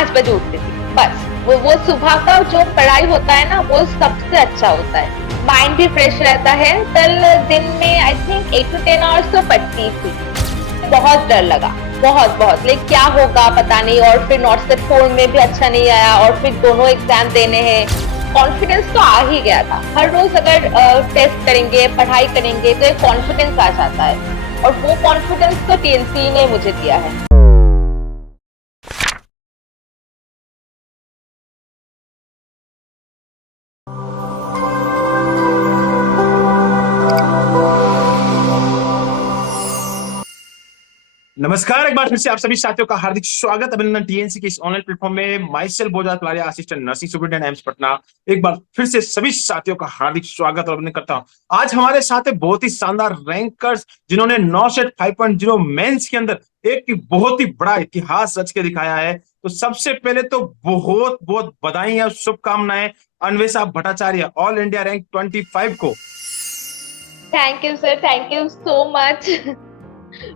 5 बजे उठती थी बस। वो सुबह का जो पढ़ाई होता है ना वो सबसे अच्छा होता है, माइंड भी फ्रेश रहता है। कल दिन में आई थिंक 8 to 10 आवर्स तो पढ़ती थी। बहुत डर लगा, बहुत बहुत, लेकिन क्या होगा पता नहीं। और फिर नॉट सेट 4 में भी अच्छा नहीं आया, और फिर दोनों एग्जाम देने हैं। कॉन्फिडेंस तो आ ही गया था। हर रोज अगर टेस्ट करेंगे, पढ़ाई करेंगे तो एक कॉन्फिडेंस आ जाता है, और वो कॉन्फिडेंस तो टीएनसी ने मुझे दिया है। नमस्कार, एक बार फिर से आप सभी साथियों का हार्दिक स्वागत, अभिनंदन टीएनसी के इस ऑनलाइन प्लेटफॉर्म में। माइसेल बोजात लारिया, assistant nursing superintendent AIIMS Patna, एक बार फिर से सभी साथियों का हार्दिक स्वागत और अभिनंदन करता हूं। आज हमारे साथ है बहुत ही शानदार रैंकर्स, जिन्होंने नॉसेट 5.0 मेंस के अंदर एक बहुत ही बड़ा इतिहास रच के दिखाया है। तो सबसे पहले तो बहुत बहुत बधाई और शुभकामनाएं Anvesha Bhattacharya, all India rank 25 को। Thank you sir, thank you so much.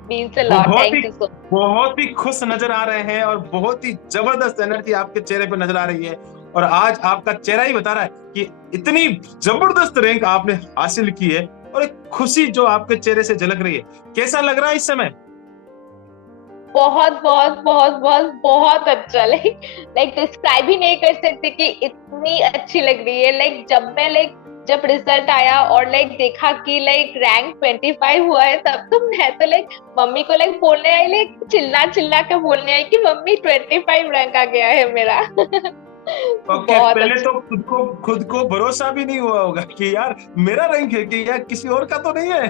Means a lot, बहुत ही थैंक यू सो। बहुत ही खुश नजर आ रहे हैं और बहुत ही जबरदस्त एनर्जी आपके चेहरे पर नजर आ रही है। और आज आपका चेहरा ही बता रहा है कि इतनी जबरदस्त रैंक आपने हासिल की है, और एक खुशी जो आपके चेहरे से झलक रही है। कैसा लग रहा है इस समय? बहुत बहुत बहुत बहुत बहुत अच्छा, लाइक डिस्क्राइब ही नहीं कर सकते कि इतनी अच्छी लग रही है। जब रिजल्ट आया और देखा कि रैंक 25 हुआ है, तब तो मैं तो मम्मी को बोलने आई, चिल्ला चिल्ला के बोलने आई कि मम्मी 25 रैंक आ गया है मेरा। ओके, बहुत पहले अच्छा। तो खुद को भरोसा भी नहीं हुआ होगा कि यार मेरा रैंक है कि यार किसी और का तो नहीं है।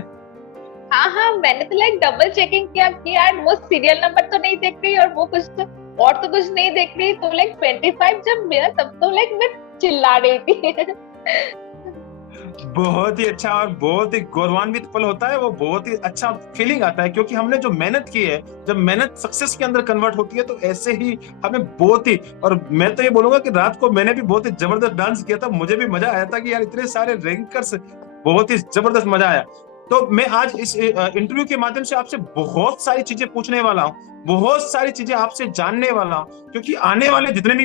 हाँ हाँ, मैंने तो डबल चेकिंग किया कि यार वो सीरियल नंबर तो नहीं देख रही, और वो कुछ तो, और तो कुछ नहीं देख रही। तो 25 जब मिला, तब तो मैं चिल्ला रही थी। बहुत ही अच्छा और बहुत ही गौरवान्वित पल होता है वो, बहुत ही अच्छा फीलिंग आता है, क्योंकि हमने जो मेहनत की है, जब मेहनत सक्सेस के अंदर कन्वर्ट होती है तो ऐसे ही हमें बहुत ही। और मैं तो ये बोलूंगा कि रात को मैंने भी बहुत ही जबरदस्त डांस किया था, मुझे भी मजा आया था कि यार इतने सारे रैंकर्स, बहुत ही जबरदस्त मजा आया। तो मैं आज इस इंटरव्यू के माध्यम से आपसे बहुत सारी चीजें पूछने वाला हूँ, बहुत सारी चीजें आपसे जानने वाला हूँ, क्योंकि आने वाले जितने भी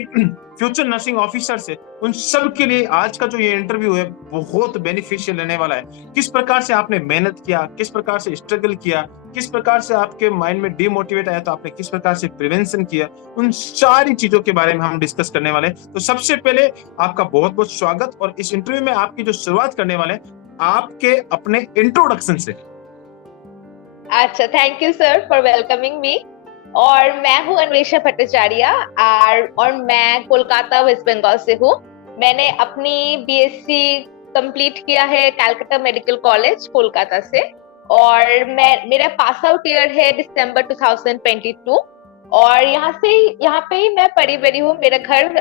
फ्यूचर नर्सिंग ऑफिसर्स है, उन सब के लिए आज का जो ये इंटरव्यू है बहुत बेनिफिशियल रहने वाला है। किस प्रकार से आपने मेहनत किया, किस प्रकार से स्ट्रगल किया, किस प्रकार से आपके माइंड में डिमोटिवेट आया तो आपने किस प्रकार से प्रिवेंशन किया, उन सारी चीजों के बारे में हम डिस्कस करने वाले हैं। तो सबसे पहले आपका बहुत बहुत स्वागत, और इस इंटरव्यू में आपकी जो शुरुआत करने वाले हैं आपके अपने इंट्रोडक्शन से। अच्छा, thank you sir for welcoming मी। और मैं हूँ अन्वेषा भट्टाचार्य, और मैं कोलकाता वेस्ट बंगाल से हूँ। मैंने अपनी बीएससी कंप्लीट किया है कैलकाटा मेडिकल कॉलेज कोलकाता से। और मेरा पास आउट ईयर है दिसंबर 2022। और यहाँ पे ही मैं पढ़ी बड़ी हूँ। मेरा घर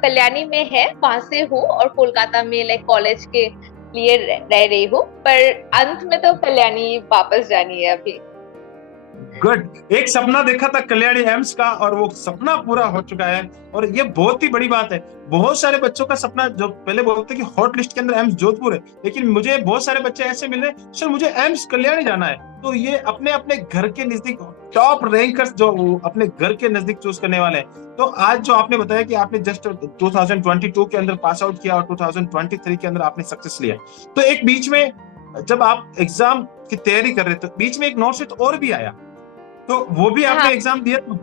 कल्याणी में है, वहां से हूँ, और कोलकाता में कॉलेज के लिए रह रही हूँ। पर अंत में तो कल्याणी वापस जानी है अभी। गुड, एक सपना देखा था कल्याणी एम्स का और वो सपना पूरा हो चुका है, और ये बहुत ही बड़ी बात है। बहुत सारे बच्चों का सपना जो पहले बोलते कि हॉट लिस्ट के अंदर एम्स जोधपुर है, लेकिन मुझे बहुत सारे बच्चे ऐसे मिले, सर मुझे एम्स कल्याणी जाना है। तो ये अपने अपने घर के नजदीक टॉप रैंकर्स जो अपने घर के नजदीक चूज करने वाले हैं। तो आज जो आपने बताया कि आपने जस्ट 2022 के अंदर पास आउट किया और 2023 के अंदर आपने सक्सेस लिया, तो एक बीच में जब आप एग्जाम की तैयारी कर रहे थे, बीच में एक नॉट सेट और भी आया, तो वो भी हाँ आपने एग्जाम दिया था?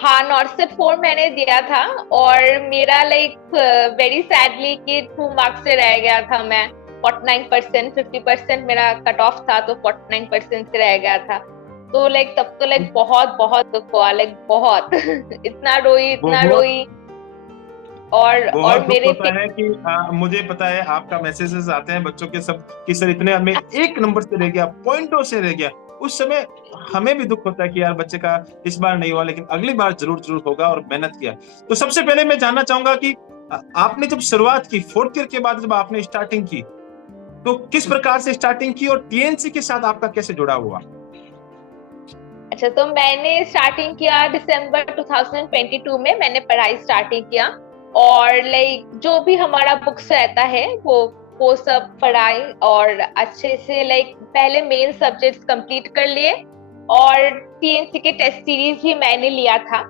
हाँ, नॉट सेट 4 मैंने दिया था, और मेरा वेरी सैडली कि 2 मार्क्स से रह गया था मैं। 49%, 50% मेरा कट ऑफ था, तो 49% से रह गया था। तो तब तो बहुत बहुत दुख हुआ, बहुत। इतना रोई, इतना बहुत रोई। बहुत और दुख मेरे होता है कि मुझे पता है आपका मैसेजेस आते हैं बच्चों के सब कि सर इतने में एक नंबर से रह गया, पॉइंटों से रह गया। उस समय हमें भी दुख होता है कि यार बच्चे का इस बार नहीं हुआ, लेकिन अगली बार जरूर जरूर होगा, और मेहनत किया। तो सबसे पहले मैं जानना चाहूंगा कि आपने जब शुरुआत की 4th ईयर के बाद, जब आपने स्टार्टिंग की, तो किस प्रकार से स्टार्टिंग की और टीएनसी के साथ आपका कैसे जुड़ा हुआ? अच्छा, तो मैंने स्टार्टिंग किया दिसंबर 2022 में, मैंने पढ़ाई स्टार्टिंग किया। और जो भी हमारा बुक्स रहता है वो सब पढ़ाई, और अच्छे से पहले मेन सब्जेक्ट्स कंप्लीट कर लिए। और टीएनसी के टेस्ट सीरीज भी मैंने लिया था।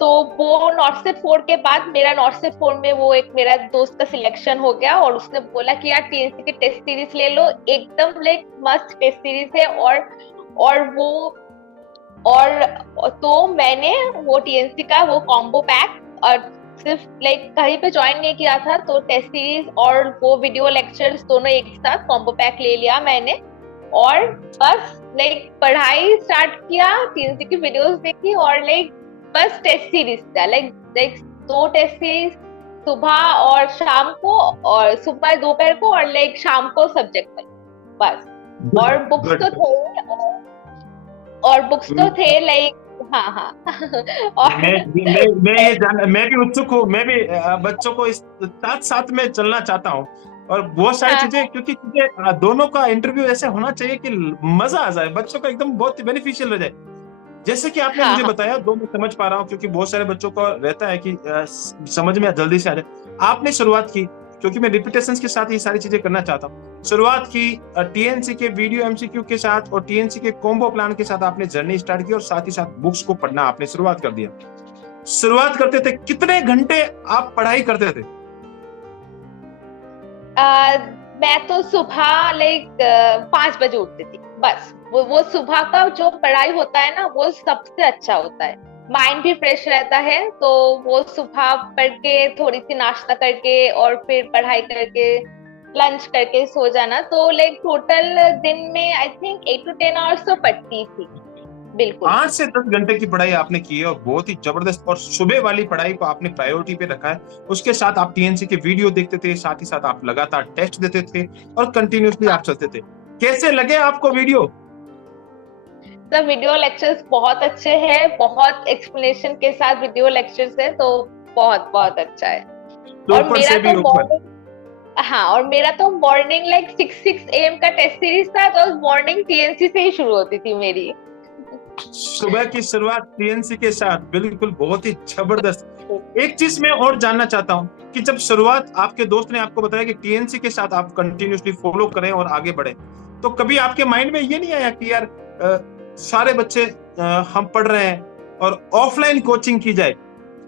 तो वो नॉर्थ से 4 के बाद मेरा नॉर्थ से 4 में वो एक मेरा दोस्त का सिलेक्शन हो गया, और उसने बोला कि यार टीएनसी की टेस्ट सीरीज ले लो, एकदम लाइक मस्त टेस्ट सीरीज है। और वो और तो मैंने वो टीएनसी का वो कॉम्बो पैक, और सिर्फ लाइक कहीं पे ज्वाइन नहीं किया था, तो टेस्ट सीरीज और वो वीडियो लेक्चर्स दोनों एक साथ कॉम्बो पैक ले लिया मैंने, और बस लाइक पढ़ाई स्टार्ट किया, टीएनसी की वीडियोस देखी, और लाइक बस टेस्ट सीरीज था, लाइक लाइक 2 टेस्ट सीरीज सुबह और शाम को, और सुबह दोपहर को, और लाइक शाम को सब्जेक्ट पर बस। और बुक्स तो थे, और बुक्स तो थे लाइक, हाँ हाँ और मैं भी उत्सुक हूँ, मैं भी बच्चों को इस साथ साथ में चलना चाहता हूँ, और बहुत सारी हाँ, चीजें, क्योंकि दोनों का इंटरव्यू ऐसे होना चाहिए कि मजा आ जाए, बच्चों का एकदम बहुत बेनिफिशियल हो जाए। जैसे कि आपने हाँ, मुझे हाँ, बताया, दो मैं समझ पा रहा हूँ, क्योंकि बहुत सारे बच्चों को रहता है कि समझ में जल्दी से आ जाए। आपने शुरुआत की, क्योंकि मैं रिपीटेशंस के साथ ये सारी चीजें करना चाहता हूँ, शुरुआत की टीएनसी के वीडियो एमसीक्यू के साथ और टीएनसी के कॉम्बो प्लान के साथ आपने जर्नी स्टार्ट की, और साथ ही साथ बुक्स को पढ़ना आपने शुरुआत कर दिया। शुरुआत करते थे, कितने घंटे आप पढ़ाई करते थे? मैं तो सुबह लाइक 5 बजे उठती थी, बस वो सुबह का जो पढ़ाई होता है ना, वो सबसे अच्छा होता है, माइंड भी फ्रेश रहता है। तो वो सुबह पढ़ के थोड़ी सी नाश्ता करके और फिर पढ़ाई करके लंच करके सो जाना, तो लाइक टोटल दिन में आई थिंक 8 to 10 आवर्स तो पढ़ती थी, बिल्कुल। 8 से 10 घंटे की पढ़ाई आपने की है, और बहुत ही जबरदस्त, और सुबह वाली पढ़ाई को आपने प्रायोरिटी पे रखा है। उसके साथ आप टीएनसी के वीडियो देखते थे, साथ ही साथ आप लगातार टेस्ट देते थे, और कंटिन्यूसली आप चलते थे। कैसे लगे आपको वीडियो? सब वीडियो लेक्चर्स बहुत अच्छे हैं, बहुत एक्सप्लेनेशन के साथ वीडियो लेक्चर्स है, तो बहुत बहुत अच्छा है। और ऊपर मेरा से भी तो ऊपर। मॉर्निंग, हाँ, और मेरा तो मॉर्निंग लाइक 6 AM का टेस्ट सीरीज था, तो मॉर्निंग टीएनसी से ही शुरू होती थी मेरी। सुबह की शुरुआत टीएनसी के साथ, बिल्कुल बहुत ही जबरदस्त। एक चीज मैं और जानना चाहता हूँ कि जब शुरुआत आपके दोस्त ने आपको बताया कि टीएनसी के साथ आप कंटिन्यूसली फॉलो करें और आगे बढ़े, तो कभी आपके माइंड में ये नहीं आया कि यार सारे बच्चे हम पढ़ रहे हैं और ऑफलाइन कोचिंग की जाए,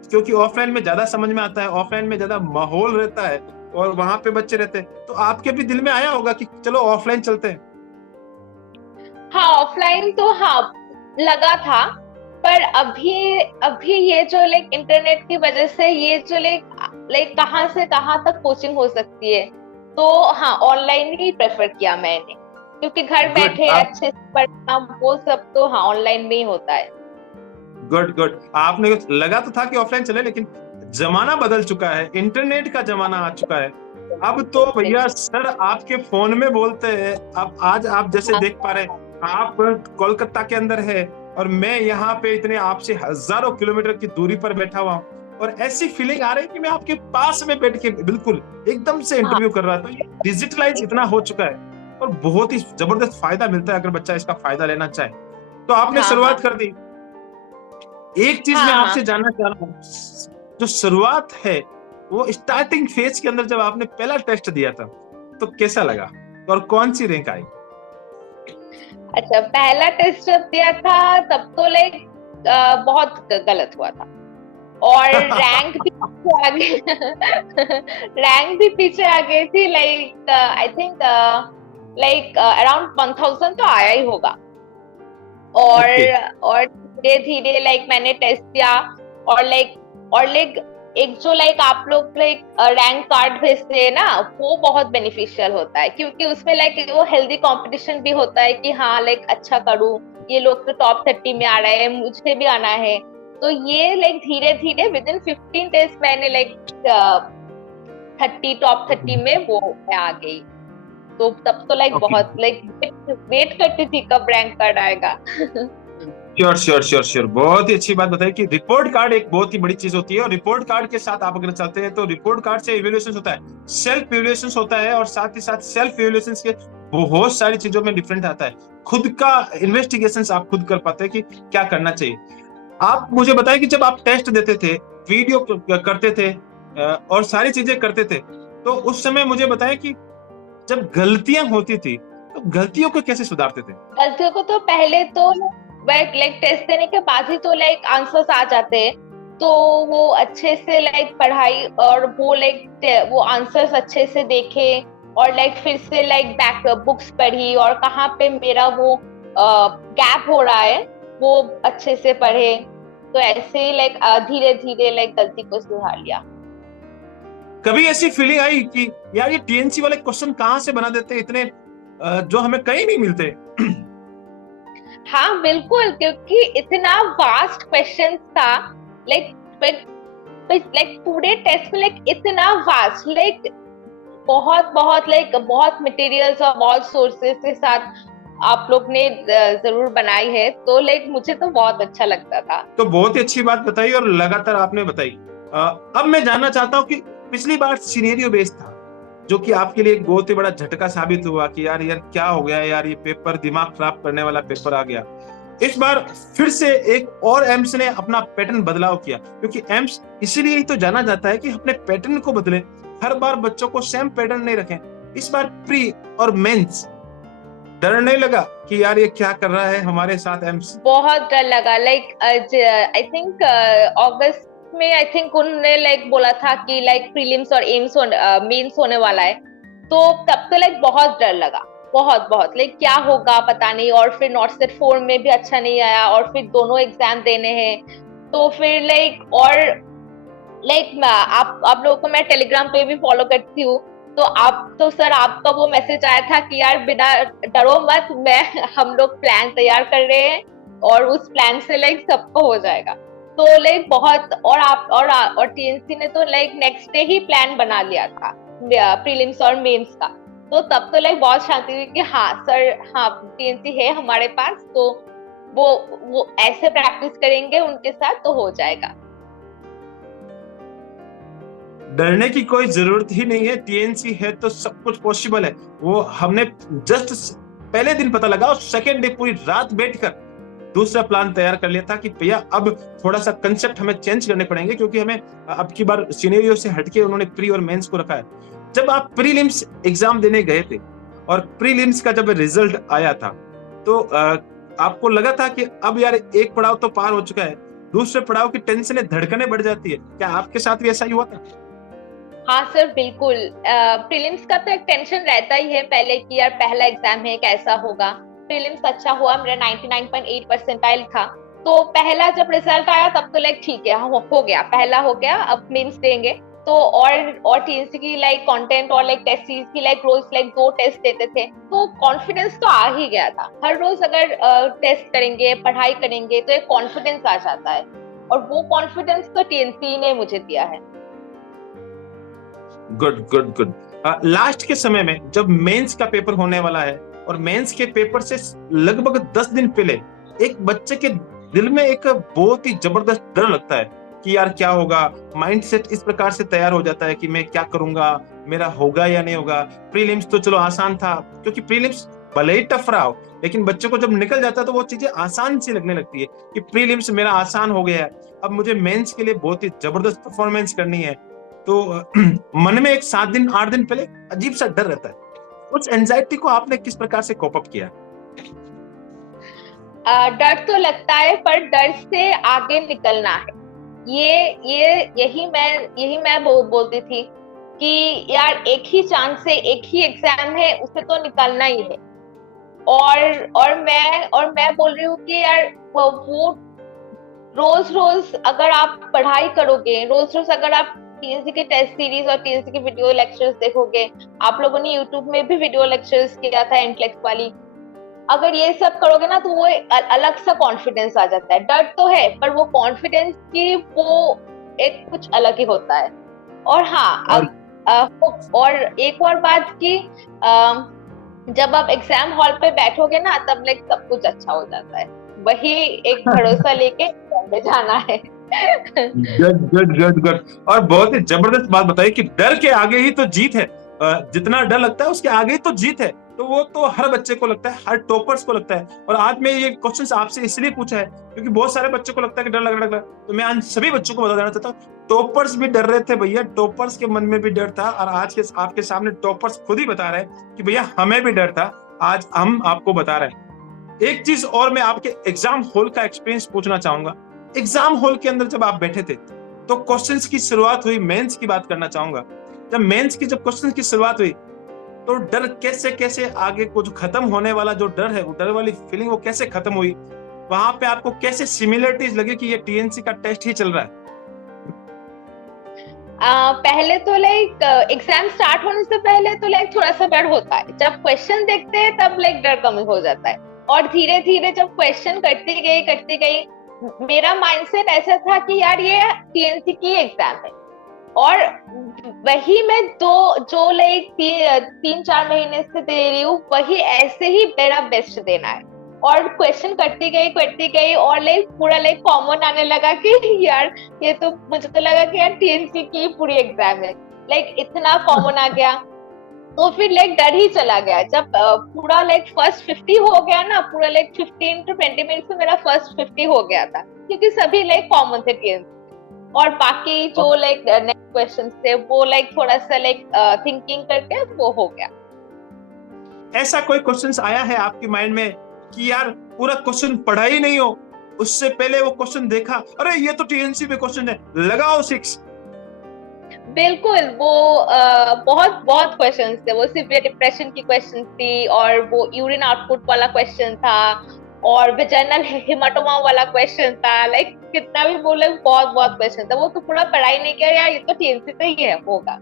क्योंकि ऑफलाइन में ज्यादा समझ में आता है, ऑफलाइन में ज्यादा माहौल रहता है और वहां पे बच्चे रहते हैं, तो आपके भी दिल में आया होगा कि चलो ऑफलाइन चलते हैं? हाँ, ऑफलाइन तो हाँ लगा था, पर अभी अभी ये जो लाइक इंटरनेट की वजह से ये जो लाइक लाइक कहाँ से कहाँ तक कोचिंग हो सकती है, तो हाँ ऑनलाइन ही प्रेफर किया मैंने, क्योंकि घर गुड। बैठे अच्छे से पढ़ना वो सब तो हाँ ऑनलाइन में ही होता है। गुड गुड, आपने लगा तो था कि ऑफलाइन चले, लेकिन जमाना बदल चुका है, इंटरनेट का जमाना आ चुका है। अब तो भैया सर आपके फोन में बोलते हैं। अब आज आप जैसे देख पा रहे हैं, आप कोलकाता के अंदर है और मैं यहाँ पे इतने आपसे हजारों किलोमीटर की दूरी पर बैठा हुआ हूँ, और ऐसी फीलिंग आ रही है कि मैं आपके पास में बैठ के बिल्कुल एकदम से इंटरव्यू कर रहा था। ये डिजिटलाइज इतना हो चुका है, और बहुत ही जबरदस्त फायदा मिलता है अगर बच्चा इसका फायदा लेना चाहे। तो आपने हाँ, शुरुआत हाँ, कर दी। एक चीज मैं हाँ, आपसे हाँ। जानना चाह रहा हूँ, जो शुरुआत है, वो स्टार्टिंग फेज के अंदर जब आपने पहला टेस्ट दिया था, तो कैसा लगा और कौन सी रैंक आई? अच्छा, पहला टेस्ट जब दिया था तब तो लाइक बहुत गलत हुआ था, और रैंक भी पीछे आ गई रैंक भी पीछे आ गई थी, like I think like around 1000 तो आया ही होगा। और ओके। और धीरे धीरे लाइक मैंने टेस्ट दिया, और लाइक एक जो लाइक आप लोग लाइक रैंक कार्ड भेजते हैं ना, वो बहुत बेनिफिशियल होता है, क्योंकि उसमें लाइक वो हेल्दी कंपटीशन भी होता है कि हाँ लाइक अच्छा करूं, ये लोग तो टॉप 30 में आ रहे हैं, मुझे भी आना है। तो ये लाइक धीरे धीरे विद इन 15 डेज मैंने लाइक टॉप 30 में वो मैं आ गई। तो तब तो लाइक ओके। बहुत लाइक वेट करती थी कब रैंक कार्ड आएगा श्योर श्योर श्योर श्योर, बहुत ही अच्छी बात बताई कि रिपोर्ट कार्ड एक बहुत ही बड़ी चीज होती है, और रिपोर्ट कार्ड के साथ आप अगर चाहते हैं तो रिपोर्ट कार्ड से इवैल्यूएशन होता है, सेल्फ इवैल्यूएशन होता है, और साथ ही साथ सेल्फ इवैल्यूएशन के बहुत सारी चीजों में डिफरेंट आता है। खुद का इन्वेस्टिगेशन आप खुद कर पाते हैं कि क्या करना चाहिए। आप मुझे बताएं कि जब आप टेस्ट देते थे, वीडियो करते थे और सारी चीजें करते थे, तो उस समय मुझे बताएं कि जब गलतियां होती थी तो गलतियों को कैसे सुधारते थे? गलतियों को तो पहले तो लाइक टेस्ट देने के बाद ही तो लाइक आंसर्स आ जाते हैं, तो वो अच्छे से लाइक पढ़ाई और वो लाइक वो आंसर्स अच्छे से देखे, और लाइक फिर से लाइक बैक बुक्स पढ़ी, और कहाँ पे मेरा वो गैप हो रहा है वो अच्छे से पढ़े। तो ऐसे ही लाइक धीरे धीरे लाइक गलती को सुधार लिया। कभी ऐसी फीलिंग आई कि यार ये टीएनसी वाले क्वेश्चन कहाँ से बना देते हैं इतने जो हमें कहीं नहीं मिलते? हाँ बिल्कुल, क्योंकि इतना वास्ट क्वेश्चन था, लाइक लाइक पूरे टेस्ट में लाइक इतना वास्ट, लाइक बहुत बहुत लाइक बहुत मटेरियल्स और बहुत सोर्सेस के साथ आप लोग ने जरूर बनाई है, तो लाइक मुझे तो बहुत अच्छा लगता था। तो बहुत ही अच्छी बात बताई और लगातार आपने बताई। अब मैं जानना चाहता हूँ कि पिछली बार सिनेरियो बेस्ड था, जो कि आपके लिए एक बहुत ही बड़ा झटका साबित हुआ कि यार यार क्या हो गया यार, ये पेपर दिमाग खराब करने वाला पेपर आ गया। इस बार फिर से एक और एम्स ने अपना पैटर्न बदलाव किया, क्योंकि एम्स इसीलिए ही तो जाना जाता है कि अपने पैटर्न को बदले, हर बार बच्चों को सेम पैटर्न नहीं रखें। इस बार प्री और मेंस डर नहीं लगा कि यार ये क्या कर रहा है हमारे साथ एम्स? बहुत डर लगा, लाइक आई थिंक अगस्त में आई थिंक उन्होंने लाइक बोला था कि लाइक प्रीलिम्स और एम्स मेंस होने वाला है, तो तब तो लाइक बहुत डर लगा, बहुत बहुत लाइक क्या होगा पता नहीं। और फिर नॉट सेट 4 में भी अच्छा नहीं आया, और फिर दोनों एग्जाम देने हैं, तो फिर लाइक और लाइक आप लोगों को मैं टेलीग्राम पे भी फॉलो करती हूँ, तो आप तो सर आपका वो मैसेज आया था कि यार बिना डरो मत, मैं हम लोग प्लान तैयार कर रहे हैं और उस प्लान से लाइक सबको हो जाएगा। तो लाइक बहुत, और आप और टीएनसी ने तो लाइक नेक्स्ट डे ही प्लान बना लिया था प्रीलिम्स और मेंस का। तो तब तो लाइक बहुत शांति हुई कि हाँ सर, हाँ टीएनसी है हमारे पास, तो वो ऐसे प्रैक्टिस करेंगे उनके साथ तो हो जाएगा। डरने की कोई जरूरत ही नहीं है, टीएनसी है तो सब कुछ पॉसिबल है। वो हमने जस्ट पहले दिन पता लगा और सेकेंड डे पूरी रात बैठकर दूसरा प्लान तैयार कर लिया था कि भैया अब थोड़ा सा कंसेप्ट हमें चेंज करने पड़ेंगे, क्योंकि हमें अब की बार सिनेरियो से हटके उन्होंने प्री और मेंस को रखा है। जब आप प्रीलिम्स एग्जाम देने गए थे और प्रीलिम्स का जब रिजल्ट आया था, तो आपको लगा था कि अब यार एक पड़ाव तो पार हो चुका है, दूसरे पड़ाव की टेंशन धड़कनें बढ़ जाती है? क्या आपके साथ भी ऐसा ही हुआ था? हाँ सर बिल्कुल, प्रीलिम्स का तो एक टेंशन रहता ही है पहले कि यार पहला एग्जाम है कैसा होगा। प्रीलिम्स अच्छा हुआ, मेरा 99.8 परसेंटाइल था, तो पहला जब रिजल्ट आया तब तो लाइक ठीक है, हो गया, पहला हो गया, अब मेंस देंगे। तो और टीएनसी की लाइक कंटेंट और लाइक टेस्ट सीरीज की लाइक रोज लाइक 2 टेस्ट देते थे, तो कॉन्फिडेंस तो आ ही गया था। हर रोज अगर टेस्ट करेंगे, पढ़ाई करेंगे, तो एक कॉन्फिडेंस आ जाता है, और वो कॉन्फिडेंस तो टीएनसी ने मुझे दिया है। Good good good. लास्ट के समय में जब मेंस का पेपर होने वाला है और मेंस के पेपर से लगभग 10 दिन पहले एक बच्चे के दिल में एक बहुत ही जबरदस्त डर लगता है कि यार क्या होगा, माइंडसेट इस प्रकार से तैयार हो जाता है कि मैं क्या करूंगा, मेरा होगा या नहीं होगा। प्रीलिम्स तो चलो आसान था, क्योंकि प्रीलिम्स भले ही टफ रहा हो, लेकिन बच्चों को जब निकल जाता है तो वो चीजें आसान सी लगने लगती है कि प्रीलिम्स मेरा आसान हो गया है, अब मुझे मेंस के लिए बहुत ही जबरदस्त परफॉर्मेंस करनी है। तो मन में एक 7 दिन 8 दिन पहले अजीब सा डर रहता है। उस एंजाइटी को आपने किस प्रकार से कोप अप किया? डर तो लगता है, पर डर से आगे निकलना है। यही मैं बोलती थी कि यार एक ही चांस है, एक ही एग्जाम है, उसे तो निकालना ही है। और मैं बोल रही हूँ कि यार वो रोज रोज अगर आप पढ़ाई करोगे, रोज रोज अगर आप टीएनसी के टेस्ट सीरीज और टीएनसी के वीडियो लेक्चर्स देखोगे, आप लोगों ने यूट्यूब में भी वीडियो लेक्चर्स किया था एंटलेक्स वाली, अगर ये सब करोगे ना तो वो अलग सा कॉन्फिडेंस आ जाता है। डर तो है, पर वो कॉन्फिडेंस की वो एक कुछ अलग ही होता है। और हाँ, अब और एक और बात की, जब आप एग्जाम हॉल पे बैठोगे ना तब लाइक सब कुछ अच्छा हो जाता है, वही एक भरोसा लेके जाना है। Good good good good. और बहुत ही जबरदस्त बात बताई कि डर के आगे ही तो जीत है। जितना डर लगता है उसके आगे ही तो जीत है। तो वो तो हर बच्चे को लगता है, हर टॉपर्स को लगता है। और आज मैं ये क्वेश्चन आपसे इसलिए पूछा है क्योंकि बहुत सारे बच्चों को लगता है कि डर लग रहा है। तो मैं आज सभी बच्चों को बता देना चाहता हूँ, टॉपर्स भी डर रहे थे भैया, टॉपर्स के मन में भी डर था। और आज के आपके सामने टॉपर्स खुद ही बता रहे हैं कि भैया हमें भी डर था, आज हम आपको बता रहे हैं। एक चीज और मैं आपके एग्जाम हॉल का एक्सपीरियंस पूछना चाहूंगा एग्जाम हॉल के अंदर जब आप बैठे थे तो क्वेश्चंस की शुरुआत हुई, मेंस की बात करना चाहूंगा। जब मेंस की जब क्वेश्चन की शुरुआत हुई तो डर कैसे कैसे आगे को जो खत्म होने वाला जो डर है, वो डर वाली फीलिंग वो कैसे खत्म हुई, वहां पे आपको कैसे सिमिलरिटीज लगे कि ये टीएनसी का टेस्ट ही चल रहा है? पहले तो लाइक एग्जाम स्टार्ट होने से पहले तो लाइक थोड़ा सा डर होता है, जब क्वेश्चन देखते हैं तब लाइक डर कम हो जाता है। और धीरे धीरे जब क्वेश्चन करती गई मेरा माइंडसेट ऐसा था कि यार ये टीएनसी की एग्जाम है, और वही मैं दो जो लाइक 3-4 महीने से दे रही हूँ, वही ऐसे ही मेरा बेस्ट देना है। और क्वेश्चन करती गई और लाइक पूरा लाइक कॉमन आने लगा कि यार ये तो मुझे तो लगा कि यार टीएनसी की पूरी एग्जाम है, लाइक इतना कॉमन आ गया। तो फिर लाइक डर ही चला गया जब पूरा लाइक फर्स्ट 50 हो गया ना, पूरा लाइक 15 to 20 मिनट्स में मेरा फर्स्ट 50 हो गया था, क्योंकि सभी लाइक कॉमन थे टीएनसी। और बाकी जो लाइक नेक्स्ट क्वेश्चंस थे वो लाइक थोड़ा सा लाइक थिंकिंग करके वो हो गया। ऐसा कोई क्वेश्चन आया है आपके माइंड में कि यार पूरा क्वेश्चन पढ़ा ही नहीं हो, उससे पहले वो क्वेश्चन देखा, अरे ये तो टीएनसी पे क्वेश्चन है, लगाओ 6? बिल्कुल, वो बहुत बहुत क्वेश्चंस थे, वो सिवियर डिप्रेशन की क्वेश्चन थी, और वो यूरिन आउटपुट वाला क्वेश्चन था, और वेजाइनल हेमाटोमा वाला क्वेश्चन था, लाइक कितना भी बोले बहुत बहुत क्वेश्चन था। वो तो पूरा पढ़ाई नहीं किया यार, ये तो टीएनसी से ही है होगा।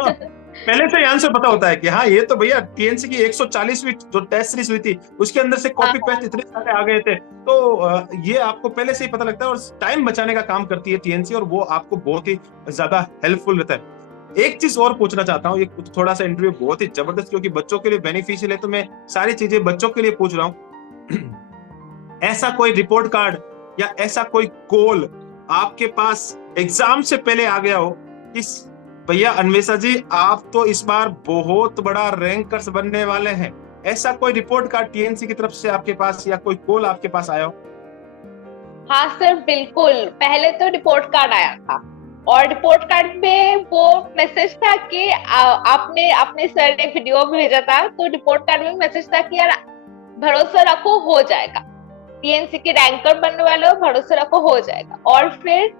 हाँ, पहले से आंसर पता होता है कि हाँ ये तो भैया टीएनसी की 140वीं जो टेस्ट सीरीज हुई थी उसके अंदर से कॉपी पेस्ट इतने सारे आ गए थे, तो ये आपको पहले से ही पता लगता है, और टाइम बचाने का काम करती है टीएनसी, और वो आपको बहुत ही ज्यादा हेल्पफुल रहता है। एक चीज और पूछना चाहता हूँ, ये थोड़ा सा इंटरव्यू बहुत ही जबरदस्त क्योंकि बच्चों के लिए बेनिफिशियल है, तो मैं सारी चीजें बच्चों के लिए पूछ रहा हूँ। ऐसा कोई रिपोर्ट कार्ड या ऐसा कोई कॉल आपके पास एग्जाम से पहले आ गया हो कि भैया अन्वेषा जी आप तो इस बार बहुत बड़ा रैंकर्स बनने वाले हैं, ऐसा कोई रिपोर्ट कार्ड टीएनसी की तरफ से आपके पास या कोई कॉल आपके पास आया हो? हाँ सर, बिल्कुल। पहले तो रिपोर्ट कार्ड आया था, और रिपोर्ट कार्ड में वो मैसेज था कि आपने अपने सर ने वीडियो भेजा था, तो रिपोर्ट कार्ड में मैसेज था कि यार भरोसा रखो हो जाएगा, टीएनसी के रैंकर बनने वाले हो, भरोसा रखो हो जाएगा। और फिर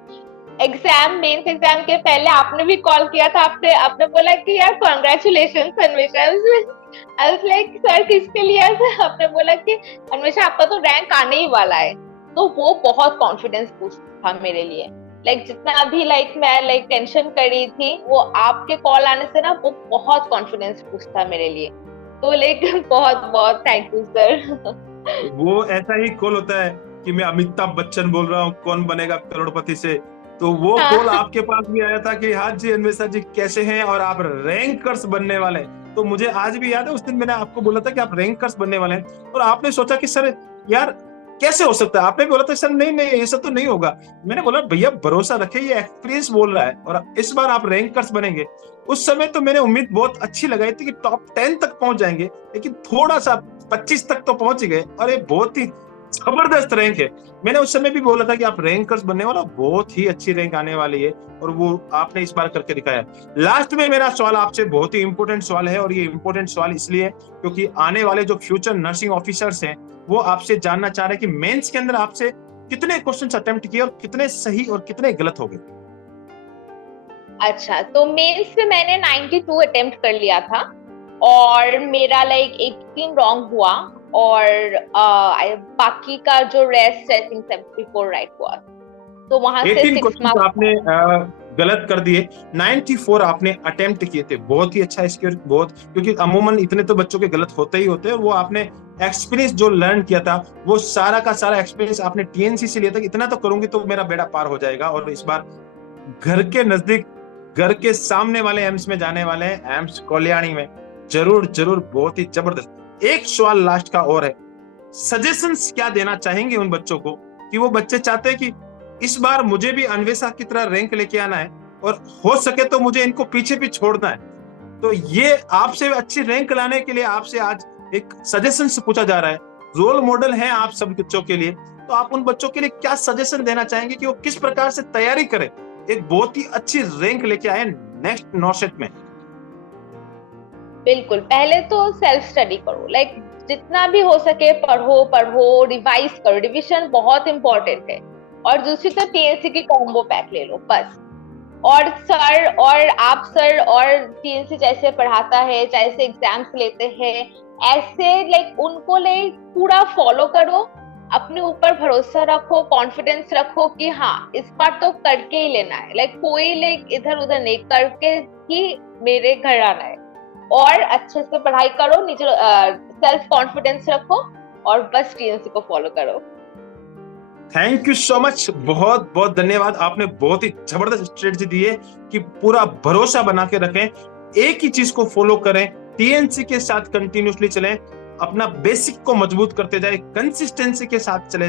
एग्जाम, मेंस एग्जाम के पहले आपने भी कॉल किया था, आपने बोला कि यार congratulations Anvesha. I was like sir किसके लिए? आपने बोला कि अन्वेषा आपका तो रैंक आने ही वाला है। तो वो बहुत कॉन्फिडेंस बूस्ट था मेरे लिए, लाइक जितना भी लाइक मैं लाइक टेंशन कर रही थी, वो आपके कॉल आने से ना वो बहुत कॉन्फिडेंस बूस्ट था मेरे लिए। तो लाइक बहुत बहुत थैंक यू सर। वो ऐसा ही कॉल होता है कि मैं अमिताभ बच्चन बोल रहा हूँ, कौन बनेगा करोड़पति से, तो वो कॉल आपके पास भी आया था कि हाँ जी अन्वेषा जी कैसे हैं और आप रैंकर्स बनने वाले हैं। तो मुझे आज भी याद है उस दिन मैंने आपको बोला था कि आप रैंकर्स बनने वाले हैं, और आपने सोचा कि सर यार कैसे हो सकता है, आपने बोला था सर नहीं नहीं ये सब तो नहीं होगा। मैंने बोला भैया भरोसा रखिए, ये एक्सपीरियंस बोल रहा है और इस बार आप रैंकर्स बनेंगे। उस समय तो मैंने उम्मीद बहुत अच्छी लगाई थी कि टॉप 10 तक पहुंच जाएंगे, लेकिन थोड़ा सा 25 तक तो पहुंच ही गए, और ये बहुत ही जबरदस्त रैंक है। मैंने उस समय भी बोला था कि आप रैंकर्स बनने वाला, बहुत ही अच्छी रैंक आने वाली है, और वो आपने इस बार करके दिखाया। लास्ट में मेरा सवाल आपसे बहुत ही इंपॉर्टेंट सवाल है, और ये इंपॉर्टेंट सवाल इसलिए क्योंकि आने वाले जो फ्यूचर नर्सिंग ऑफिसर्स हैं वो आपसे जानना चाह रहे हैं कि मेंस के अंदर आपसे कितने क्वेश्चंस अटेम्प्ट किए और कितने सही और कितने गलत हो गए? अच्छा, तो मेंस में मैंने 92 अटेम्प्ट कर लिया था, और मेरा लाइक 18 रॉन्ग हुआ, और बाकी का जो रेस्ट आई थिंक 74 राइट हुआ। तो वहां से 18 6 क्वेश्चन आपने गलत कर दिए, 94 आपने अटेम्प्ट किए थे, बहुत ही अच्छा स्कोर, बहुत, क्योंकि अमूमन इतने तो बच्चों के गलत होते ही होते हैं, और वो आपने एक्सपीरियंस जो लर्न किया था वो सारा का सारा एक्सपीरियंस आपने टीएनसी से लिया था कि इतना तो करूंगी तो मेरा बेड़ा पार हो जाएगा, और इस बार घर के नजदीक, घर के सामने वाले एम्स में जाने वाले हैं, एम्स कल्याणी में। जरूर जरूर, बहुत ही जबरदस्त। एक सवाल लास्ट का और है, सजेशंस क्या देना चाहेंगे उन बच्चों को कि वो बच्चे चाहते हैं कि इस बार मुझे भी अन्वेषा की तरह रैंक लेके आना है, और हो सके तो मुझे इनको पीछे भी छोड़ना है, तो ये आपसे अच्छी रैंक लाने के लिए आपसे आज एक सजेशन पूछा जा रहा है। रोल मॉडल है आप सब बच्चों के लिए, तो आप उन बच्चों के लिए क्या सजेशन देना चाहेंगे कि वो किस प्रकार से तैयारी करें, एक बहुत ही अच्छी रैंक लेके आए नेक्स्ट नॉसेट में? बिल्कुल, पहले तो सेल्फ स्टडी करो, लाइक जितना भी हो सके पढ़ो, रिवाइज करो, रिविजन बहुत इंपॉर्टेंट है। और दूसरी तो टीएनसी की कॉम्बो पैक ले लो बस। और सर और आप सर और टीएनसी जैसे पढ़ाता है, जैसे एग्जाम्स लेते हैं, ऐसे लाइक उनको लाइक पूरा फॉलो करो, अपने ऊपर भरोसा रखो, कॉन्फिडेंस रखो कि हाँ इस बार तो करके ही लेना है, लाइक कोई लाइक इधर उधर नहीं, करके ही मेरे घर आना है। और अच्छे से पढ़ाई करो, नीचे सेल्फ कॉन्फिडेंस रखो और बस टीएनसी को फॉलो करो। थैंक यू सो मच, बहुत बहुत धन्यवाद। आपने बहुत ही जबरदस्त स्ट्रेटजी दी है कि पूरा भरोसा बना के रखें, एक ही चीज को फॉलो करें, टीएनसी के साथ कंटिन्यूसली चलें, अपना बेसिक को मजबूत करते जाए, कंसिस्टेंसी के साथ चले।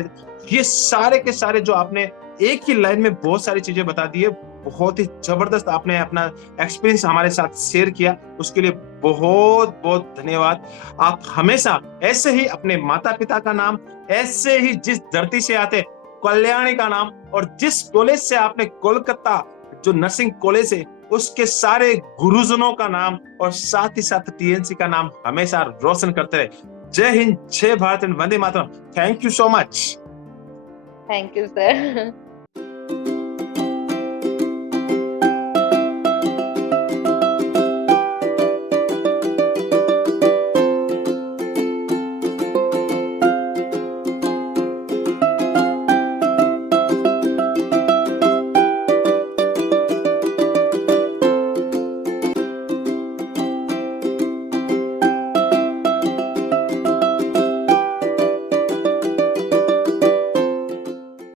ये सारे के सारे जो आपने एक ही लाइन में बहुत सारी चीजें बता दी है, बहुत ही जबरदस्त आपने अपना एक्सपीरियंस हमारे साथ शेयर किया, उसके लिए बहुत बहुत धन्यवाद। आप हमेशा ऐसे ही अपने माता पिता का नाम, ऐसे ही जिस धरती से आते कल्याणी का नाम, और जिस कॉलेज से आपने कोलकाता जो नर्सिंग कॉलेज है उसके सारे गुरुजनों का नाम और साथ ही साथ टीएनसी का नाम हमेशा रोशन करते रहे। जय हिंद, जय Bharat and Vande Mataram. Thank you so much. Thank you sir.